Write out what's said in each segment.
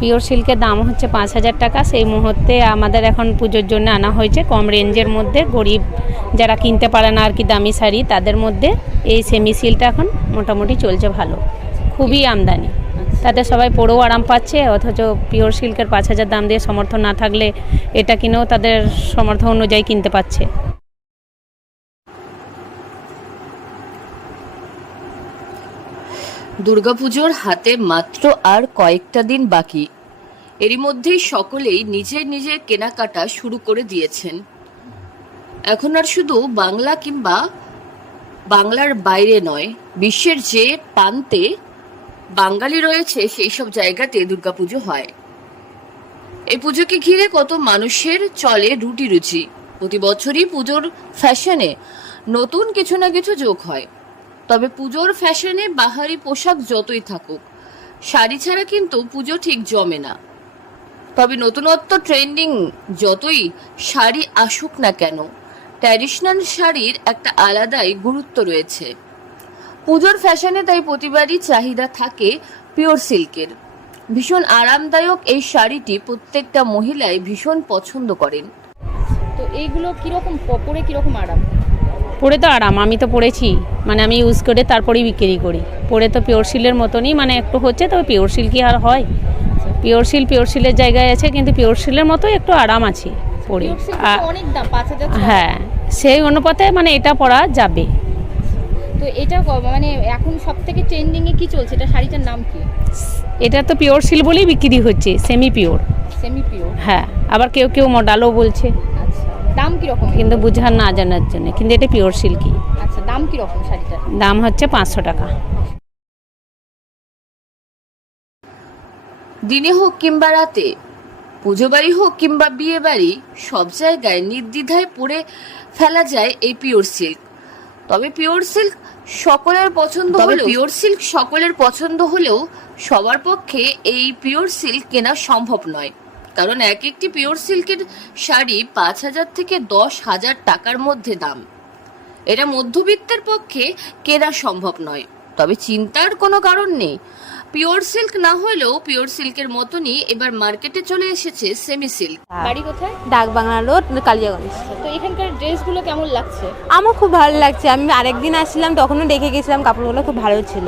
Pure সিল্কের দাম হচ্ছে 5,000 টাকা। সেই মুহূর্তে আমাদের এখন পুজোর জন্য আনা হয়েছে কম রেঞ্জের মধ্যে, গরিব যারা কিনতে পারে না আর কি দামি শাড়ি, তাদের মধ্যে এই সেমি সিল্কটা এখন মোটামুটি চলছে ভালো, খুবই আমদানি। তাতে সবাই পরেও আরাম পাচ্ছে, অথচ পিওর সিল্কের 5,000 দাম দিয়ে সমর্থন না থাকলে এটা কিনেও তাদের সমর্থন অনুযায়ী কিনতে পারছে। দুর্গাপুজোর হাতে মাত্র আর কয়েকটা দিন বাকি। এরই মধ্যেই সকলেই নিজের নিজের কেনাকাটা শুরু করে দিয়েছেন। এখন আর শুধু বাংলা কিংবা বাংলার বাইরে নয়, বিশ্বের যে প্রান্তে বাঙালি রয়েছে সেই সব জায়গাতে দুর্গাপুজো হয়। এই পুজোকে ঘিরে কত মানুষের চলে রুটি রুচি। প্রতি বছরই পুজোর ফ্যাশনে নতুন কিছু না কিছু যোগ হয়। তবে পুজোর ফ্যাশনে বাহারি পোশাক যতই থাকুক, শাড়ি ছাড়া কিন্তু পুজো ঠিক জমে না। তবে নতুনত্ব ট্রেন্ডিং যতই শাড়ি আসুক না কেন, ট্র্যাডিশনাল শাড়ির একটা আলাদাই গুরুত্ব রয়েছে পুজোর ফ্যাশনে। তাই প্রতিবারই চাহিদা থাকে পিওর সিল্কের। ভীষণ আরামদায়ক এই শাড়িটি প্রত্যেকটা মহিলাই ভীষণ পছন্দ করেন। তো এইগুলো কিরকম পরে, কিরকম আরাম? পরে তো আরাম, আমি তো পরেছি, মানে আমি ইউজ করে তারপরেই বিক্রি করি। পরে তো পিওর সিল্কের মতনই, মানে একটু হচ্ছে, তবে পিওর সিল্কই আর হয়। পিওর সিল্কের জায়গায় আছে, কিন্তু পিওর সিল্কের মতোই একটু আরাম আছে পরে। অনেক দাম, 5,000। হ্যাঁ, সেই অনুপাতে মানে এটা পরা যাবে। তো এটা মানে এখন সব থেকে ট্রেন্ডিং এ কি চলছে? এটা শাড়িটার নাম কি? এটা তো পিওর সিল্ক বলেই বিক্রি হচ্ছে, সেমি পিওর। সেমি পিওর, হ্যাঁ, আবার কেউ কেউ মডালও বলছে। আচ্ছা, দাম কি রকম? কিন্তু বুঝার না জানার জন্য, কিন্তু এটা পিওর সিল্কই। আচ্ছা, দাম কি রকম শাড়িটার? দাম হচ্ছে 500 টাকা। দিনে হোক কিংবা রাতে, পুজো বাড়ি হোক কিংবা বিয়ে বাড়ি, সব জায়গায় নির্দ্বিধায় পরে ফেলা যায় এই পিওর সিল্ক। তবে পিওর সিল্ক সকলের পছন্দ হলেও সবার পক্ষে এই পিওর সিল্ক কেনা সম্ভব নয়। কারণ এক একটি পিওর সিল্কের শাড়ি 5,000 থেকে 10,000 টাকার মধ্যে দাম। এটা মধ্যবিত্তের পক্ষে কেনা সম্ভব নয়। তবে চিন্তার কোনো কারণ নেই, পিওর সিল্ক না হলেও পিওর সিল্কের মতনই এবার মার্কেটে চলে এসেছে সেমি সিল্ক। বাড়ি কোথায়? ডাক বাংলা রোড, কালিয়াগঞ্জ। তো এখানকার ড্রেসগুলো কেমন লাগছে? আমার খুব ভালো লাগছে। আমি আরেকদিন আসছিলাম, তখনও দেখে গেছিলাম, কাপড়গুলো খুব ভালো ছিল।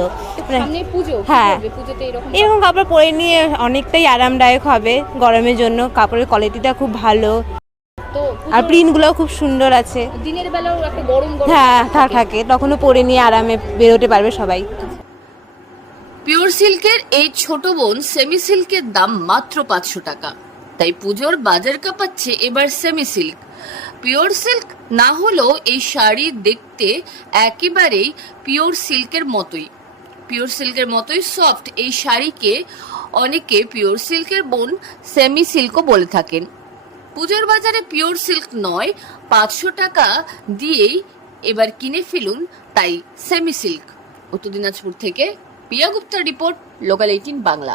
সামনে পুজো, হ্যাঁ, পুজোতে এরকম কাপড় পরে নিয়ে অনেকটাই আরামদায়ক হবে গরমের জন্য। কাপড়ের কোয়ালিটিটা খুব ভালো, তো আর প্রিন্টগুলো খুব সুন্দর আছে। দিনের বেলাও একটা গরম গরম হ্যাঁ থাকে, তখনও পরে নিয়ে আরামে বেরোতে পারবে সবাই। পিওর সিল্কের এই ছোট বোন সেমি সিল্কের দাম মাত্র 500 টাকা। তাই পুজোর বাজার কাঁপাচ্ছে এবার সেমি সিল্ক। পিওর সিল্ক না হলেও এই শাড়ি দেখতে একেবারেই পিওর সিল্কের মতোই সফট। এই শাড়িকে অনেকে পিওর সিল্কের বোন সেমি সিল্কও বলে থাকেন। পুজোর বাজারে পিওর সিল্ক নয়, 500 টাকা দিয়েই এবার কিনে ফেলুন তাই সেমি সিল্ক। উত্তর দিনাজপুর থেকে পিয়া গুপ্তার রিপোর্ট, লোকাল 18 বাংলা।